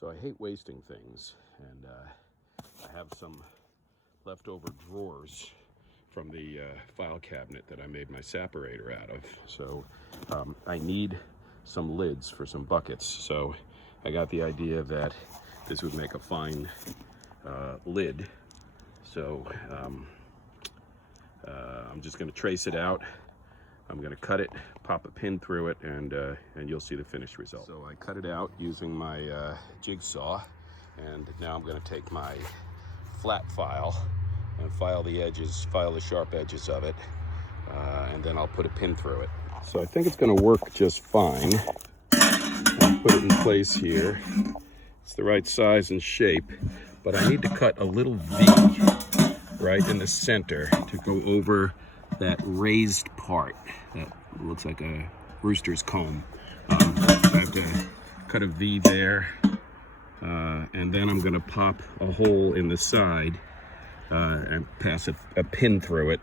So I hate wasting things, and I have some leftover drawers from the file cabinet that I made my separator out of. So I need some lids for some buckets. So I got the idea that this would make a fine lid. So I'm just going to trace it out. I'm going to cut it, pop a pin through it, and you'll see the finished result. So I cut it out using my jigsaw, and now I'm going to take my flat file and file the sharp edges of it, and then I'll put a pin through it. So I think it's going to work just fine. I'll put it in place here. It's the right size and shape, but I need to cut a little V right in the center to go over that raised part that looks like a rooster's comb. I have to cut a V there, and then I'm going to pop a hole in the side and pass a pin through it,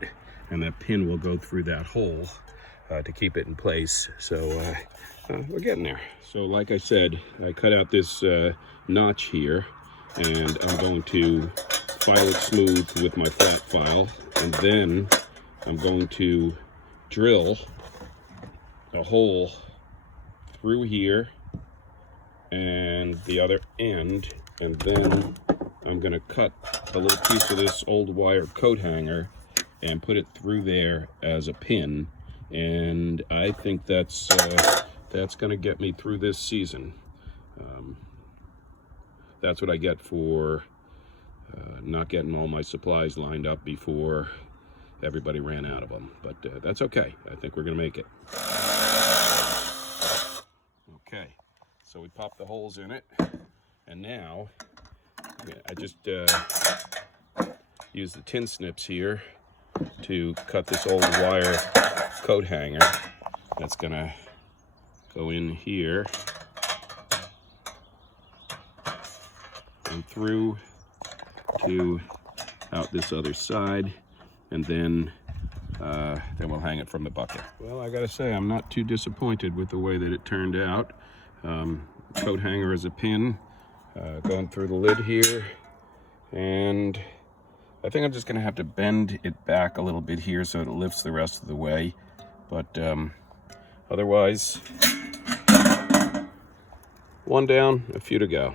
and that pin will go through that hole to keep it in place. So we're getting there. So like I said, I cut out this notch here, and I'm going to file it smooth with my flat file, and then I'm going to drill a hole through here and the other end, and then I'm going to cut a little piece of this old wire coat hanger and put it through there as a pin, and I think that's going to get me through this season. That's what I get for not getting all my supplies lined up before everybody ran out of them, but that's okay. I think we're gonna make it. Okay, so we popped the holes in it, and now I just use the tin snips here to cut this old wire coat hanger. That's gonna go in here and through to out this other side, and then we'll hang it from the bucket. Well, I gotta say, I'm not too disappointed with the way that it turned out. Coat hanger as a pin, going through the lid here, and I think I'm just gonna have to bend it back a little bit here so it lifts the rest of the way, but otherwise, one down, a few to go.